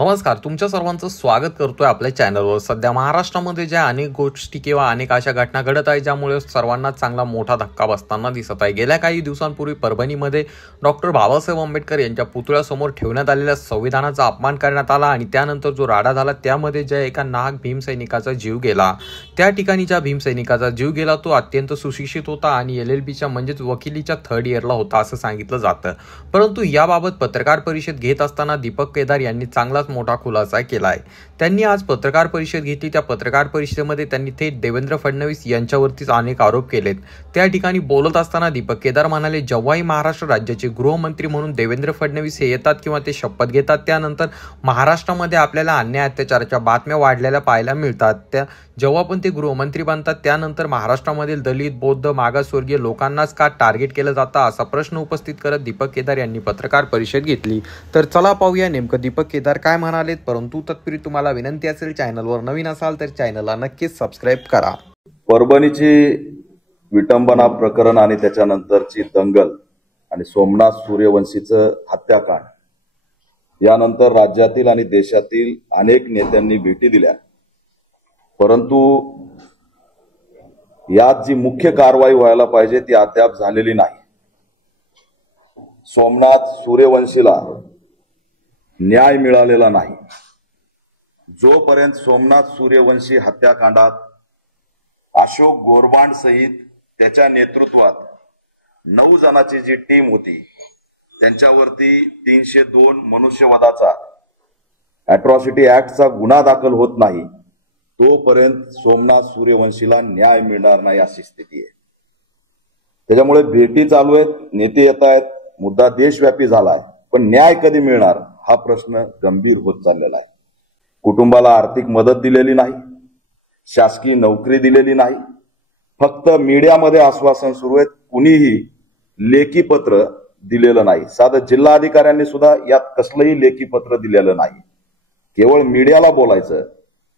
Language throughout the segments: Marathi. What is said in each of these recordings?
नमस्कार, तुमच्या सर्वांचं स्वागत करतोय आपल्या चॅनलवर। सध्या महाराष्ट्रामध्ये ज्या अनेक गोष्टी किंवा अनेक अशा घटना घडत आहेत ज्यामुळे सर्वांना चांगला मोठा धक्का बसताना दिसत आहे। गेल्या काही दिवसांपूर्वी परभणीमध्ये डॉक्टर बाबासाहेब आंबेडकर यांच्या पुतळ्यासमोर ठेवण्यात आलेल्या संविधानाचा अपमान करण्यात आला आणि त्यानंतर जो राडा झाला त्यामध्ये ज्या एका नाहक भीमसैनिकाचा जीव गेला। त्या ठिकाणी ज्या भीमसैनिकाचा जीव गेला तो अत्यंत सुशिक्षित होता आणि LLBच्या म्हणजेच वकिलीच्या 3rd इयरला होता असं सांगितलं जातं। परंतु याबाबत पत्रकार परिषद घेत असताना दीपक केदार यांनी चांगलाच मोठा खुलासा केला आहे। त्यांनी आज पत्रकार परिषद घेतली। त्या पत्रकार परिषदेमध्ये त्यांनी थेट देवेंद्र फडणवीस यांच्यावरतीच अनेक आरोप केलेत। त्या ठिकाणी बोलत असताना दीपक केदार म्हणाले, जेव्हाही महाराष्ट्र राज्याचे गृहमंत्री म्हणून देवेंद्र फडणवीस हे येतात किंवा ते शपथ घेतात त्यानंतर महाराष्ट्रामध्ये आपल्याला अन्याय अत्याचाराच्या बातम्या वाढलेल्या पाहायला मिळतात। त्या जेव्हा पण ते गृहमंत्री बनतात त्यानंतर महाराष्ट्रामधील दलित, बौद्ध, मागासवर्गीय लोकांनाच का टार्गेट केलं जातं असा प्रश्न उपस्थित करत दीपक केदार यांनी पत्रकार परिषद घेतली। तर चला पाहूया नेमकं दीपक केदार काय म्हणालेत। परंतु तत्पूर्वी तुम्हाला विनंती असेल, चॅनलवर नवीन असाल तर चॅनलला नक्कीच सबस्क्राइब करा। परभणीची विटंबना प्रकरण आणि त्याच्यानंतरची दंगल आणि सोमनाथ सूर्यवंशीचं हत्याकांड यानंतर राज्यातील आणि देशातील अनेक नेत्यांनी भेटी दिल्या, परंतु यात जी मुख्य कारवाई व्हायला पाहिजे ती अद्याप झालेली नाही। सोमनाथ सूर्यवंशीला न्याय मिळालेला नाही। जोपर्यंत सोमनाथ सूर्यवंशी हत्याकांडात अशोक गोरबांड सहित त्याच्या नेतृत्वात 9 जणांची जी टीम होती त्यांच्यावरती 302 मनुष्यवधाचा अॅट्रॉसिटी ऍक्टचा गुन्हा दाखल होत नाही तोपर्यंत सोमनाथ सूर्यवंशीला न्याय मिळणार नाही अशी स्थिती आहे। त्याच्यामुळे भेटी चालू आहेत, नेते येत आहेत, मुद्दा देशव्यापी झालाय, पण न्याय कधी मिळणार हा प्रश्न गंभीर होत चाललेला आहे। कुटुंबाला आर्थिक मदत दिलेली नाही, शासकीय नोकरी दिलेली नाही, फक्त मीडियामध्ये आश्वासन सुरू आहेत, कुणीही लेखी पत्र दिलेलं नाही। साधं जिल्हाधिकाऱ्यांनी सुद्धा यात कसलंही लेखी पत्र दिलेलं नाही। केवळ मीडियाला बोलायचं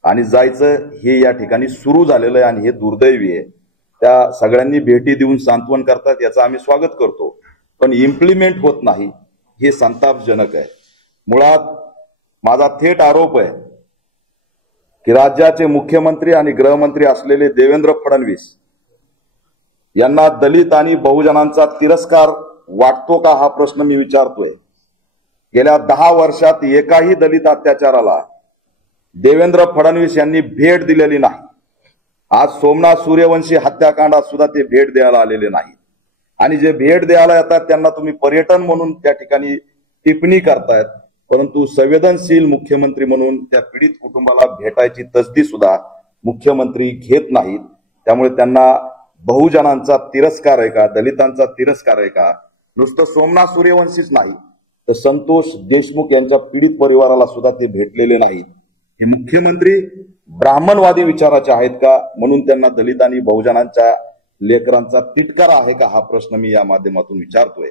आणि जायचं हे या ठिकाणी सुरू झालेलं आहे आणि हे दुर्दैवी आहे। त्या सगळ्यांनी भेटी देऊन सांत्वन करतात, याचं आम्ही स्वागत करतो, पण इम्प्लिमेंट होत नाही हे संतापजनक आहे। मुळात माझा थेट आरोप आहे की राज्याचे मुख्यमंत्री आणि गृहमंत्री असलेले देवेंद्र फडणवीस यांना दलित आणि बहुजनांचा तिरस्कार वाटतो का हा प्रश्न मी विचारतोय। गेल्या 10 वर्षात एकाही दलित अत्याचाराला देवेंद्र फडणवीस यांनी भेट दिलेली नाही। आज सोमनाथ सूर्यवंशी हत्याकांडात सुद्धा ते भेट द्यायला आलेले नाही आणि जे भेट द्यायला येतात त्यांना तुम्ही पर्यटन म्हणून त्या ठिकाणी टिप्पणी करतायत, परंतु संवेदनशील मुख्यमंत्री म्हणून त्या पीडित कुटुंबाला भेटायची तसदी सुद्धा मुख्यमंत्री घेत नाहीत। त्यामुळे त्यांना बहुजनांचा तिरस्कार आहे का, दलितांचा तिरस्कार आहे का? नुसतं सोमनाथ सूर्यवंशीच नाही तर संतोष देशमुख यांच्या पीडित परिवाराला सुद्धा ते भेटलेले नाहीत। हे मुख्यमंत्री ब्राह्मणवादी विचाराचे आहेत का म्हणून त्यांना दलित आणि बहुजनांच्या लेकरांचा तिटकारा आहे का हा प्रश्न मी या माध्यमातून विचारतोय।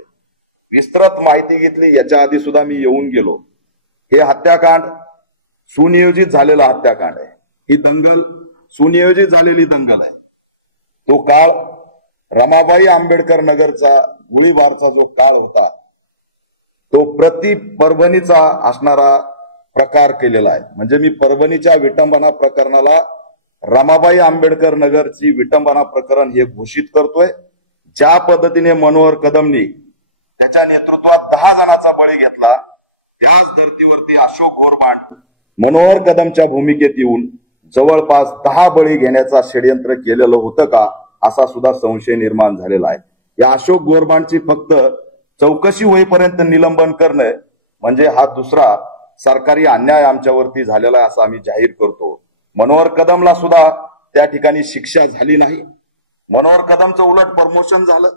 विस्तृत माहिती घेतली, याच्या आधी सुद्धा मी येऊन गेलो। हे हत्याकांड सुनियोजित झालेला हत्याकांड आहे, ही दंगल सुनियोजित झालेली दंगल आहे। तो काळ रमाबाई आंबेडकर नगरचा गोळीबारचा जो काळ होता तो प्रति परभणीचा असणारा प्रकार केलेला आहे। म्हणजे मी परभणीच्या विटंबना प्रकरणाला रमाबाई आंबेडकर नगरची विटंबना प्रकरण हे घोषित करतोय। ज्या पद्धतीने मनोहर कदमनी त्याच्या नेतृत्वात 10 जणांचा बळी घेतला, त्याच धर्तीवरती अशोक गोरबांड मनोहर कदमच्या भूमिकेत येऊन जवळपास 10 बळी घेण्याचा षडयंत्र केलेलं होतं का असा सुद्धा संशय निर्माण झालेला आहे। या अशोक गोरबांडची फक्त चौकशी होईपर्यंत निलंबन करणे म्हणजे हा दुसरा सरकारी अन्याय आमच्यावरती झालेला आहे असं आम्ही जाहीर करतो। मनोहर कदमला सुद्धा त्या ठिकाणी शिक्षा झाली नाही, मनोहर कदमचं उलट प्रमोशन झालं।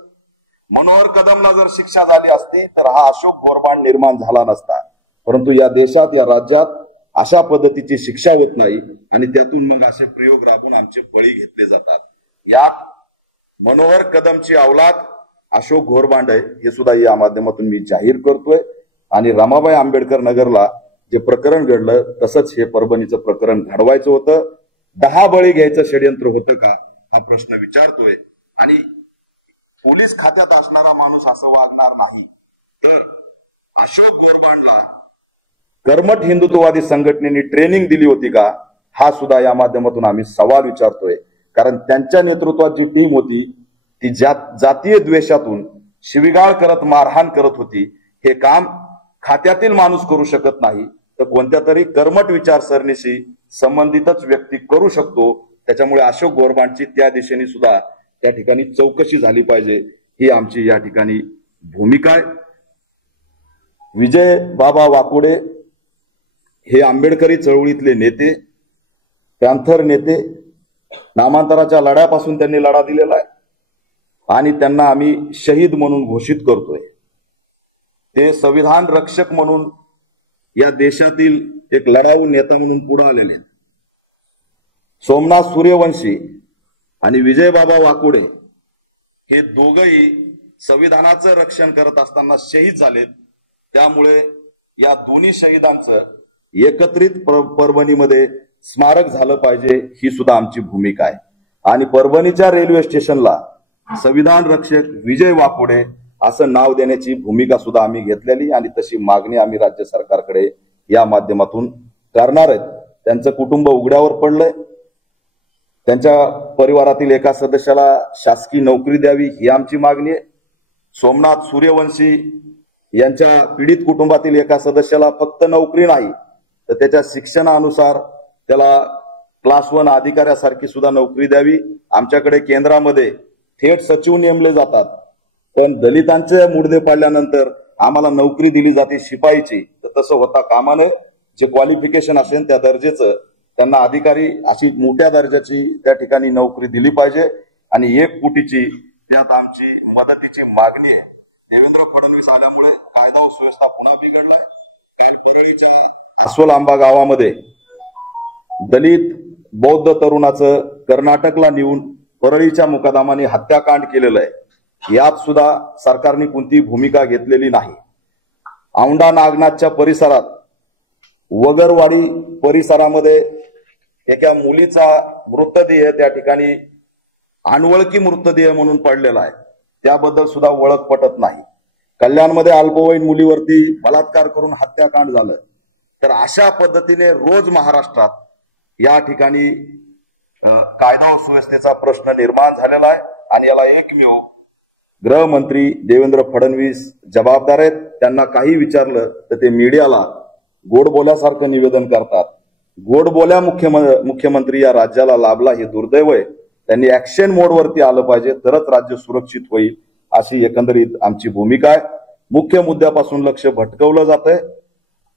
मनोहर कदमला जर शिक्षा झाली असती तर हा अशोक गोरबांड निर्माण झाला नसता, परंतु या देशात या राज्यात अशा पद्धतीची शिक्षा होत नाही आणि त्यातून मग असे प्रयोग राबवून आमचे बळी घेतले जातात। यात मनोहर कदमची औलाद अशोक गोरबांड आहे हे सुद्धा या माध्यमातून मी जाहीर करतोय। आणि रमाबाई आंबेडकर नगरला जे प्रकरण घडलं तसंच हे परभणीचं प्रकरण घडवायचं होतं। 10 बळी घ्यायचं षडयंत्र होतं का हा प्रश्न विचारतोय। आणि पोलीस खात्यात असणारा माणूस असं वागणार नाही तर अशोक गोरबांडला कर्मठ हिंदुत्ववादी संघटनेने ट्रेनिंग दिली होती का, हा सुद्धा या माध्यमातून आम्ही सवाल विचारतोय. कारण त्यांच्या नेतृत्वात जी टीम होती ती जातीय द्वेषातून शिवीगाळ करत मारहाण करत होती. हे काम खात्यातील माणूस करू शकत नाही, तर कोणत्या तरी कर्मठ विचारसरणीशी संबंधितच व्यक्ती करू शकतो. त्याच्यामुळे अशोक गोरबांची त्या दिशेने सुद्धा त्या ठिकाणी चौकशी झाली पाहिजे, ही आमची या ठिकाणी भूमिका आहे. विजय बाबा वाकोडे हे आंबेडकरी चळवळीतले नेते, पॅन्थर नेते, नामांतराच्या लढ्यापासून त्यांनी लढा दिलेला आहे आणि त्यांना आम्ही शहीद म्हणून घोषित करतोय. ते संविधान रक्षक म्हणून या देशातील एक लढाऊ नेता म्हणून पुढे आलेले आहेत. सोमनाथ सूर्यवंशी आणि विजयबाबा वाकोडे हे दोघंही संविधानाचं रक्षण करत असताना शहीद झालेत. त्यामुळे या दोन्ही शहीदांचं एकत्रित परभणीमध्ये स्मारक झालं पाहिजे, ही सुद्धा आमची भूमिका आहे. आणि परभणीच्या रेल्वे स्टेशनला संविधान रक्षक विजय वाकोडे असं नाव देण्याची भूमिका सुद्धा आम्ही घेतलेली आणि तशी मागणी आम्ही राज्य सरकारकडे या माध्यमातून करणार आहेत. त्यांचं कुटुंब उघड्यावर पडलंय. त्यांच्या परिवारातील एका सदस्याला शासकीय नोकरी द्यावी, ही आमची मागणी आहे. सोमनाथ सूर्यवंशी यांच्या पीडित कुटुंबातील एका सदस्याला फक्त नोकरी नाही तर त्याच्या शिक्षणानुसार त्याला क्लास 1 अधिकाऱ्यासारखी सुद्धा नोकरी द्यावी. आमच्याकडे केंद्रामध्ये थेट सचिव नेमले जातात, पण दलितांचे मुडदे पाडल्यानंतर आम्हाला नोकरी दिली जाते शिपाईची, तर तसं होता कामा नये. जे क्वालिफिकेशन असेल त्या दर्जाचं त्यांना अधिकारी अशी मोठ्या दर्जाची त्या ठिकाणी नोकरी दिली पाहिजे. आणि 1 कोटीची त्यात आमची मदतीची मागणी आहे. देवेंद्र फडणवीस आल्यामुळे कायदा व सुव्यवस्था पुन्हा बिघडली. अस्वल आंबा गावामध्ये दलित बौद्ध तरुणाचं कर्नाटकला नेऊन परळीच्या मुकादमाने हत्याकांड केलेलं आहे. यात सुद्धा सरकारने कोणती भूमिका घेतलेली नाही. औंढा नागनाथच्या परिसरात वगरवाडी परिसरामध्ये एका मुलीचा मृतदेह त्या ठिकाणी अनवळखी मृतदेह म्हणून पडलेला आहे. त्याबद्दल सुद्धा ओळख पटत नाही. कल्याणमध्ये अल्पवयीन मुलीवरती बलात्कार करून हत्याकांड झालं. तर अशा पद्धतीने रोज महाराष्ट्रात या ठिकाणी कायदा व सुव्यवस्थेचा प्रश्न निर्माण झालेला आहे आणि याला एकमेव गृहमंत्री देवेंद्र फडणवीस जबाबदार आहेत. त्यांना काही विचारलं तर ते मीडियाला गोडबोल्यासारखं निवेदन करतात. गोडबोल्या मुख्यमंत्री या राज्याला लाभला, हे दुर्दैव आहे. त्यांनी ऍक्शन मोडवरती आलं पाहिजे, तरच राज्य सुरक्षित होईल, अशी एकंदरीत आमची भूमिका आहे. मुख्य मुद्द्यापासून लक्ष भटकवलं जातंय.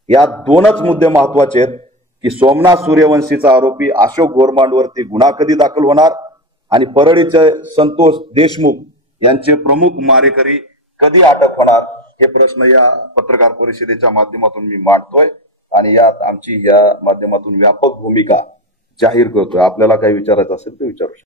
या 2च मुद्दे महत्वाचे आहेत की सोमनाथ सूर्यवंशीचा आरोपी अशोक गोरबांडवरती गुन्हा कधी दाखल होणार आणि परळीचे संतोष देशमुख यांचे प्रमुख मारेकरी कधी अटक होणार, हे प्रश्न या पत्रकार परिषदेच्या माध्यमातून मी मांडतोय आणि यात आमची या माध्यमातून व्यापक भूमिका जाहीर करतोय. आपल्याला काही विचारायचं असेल तर विचारू शकता.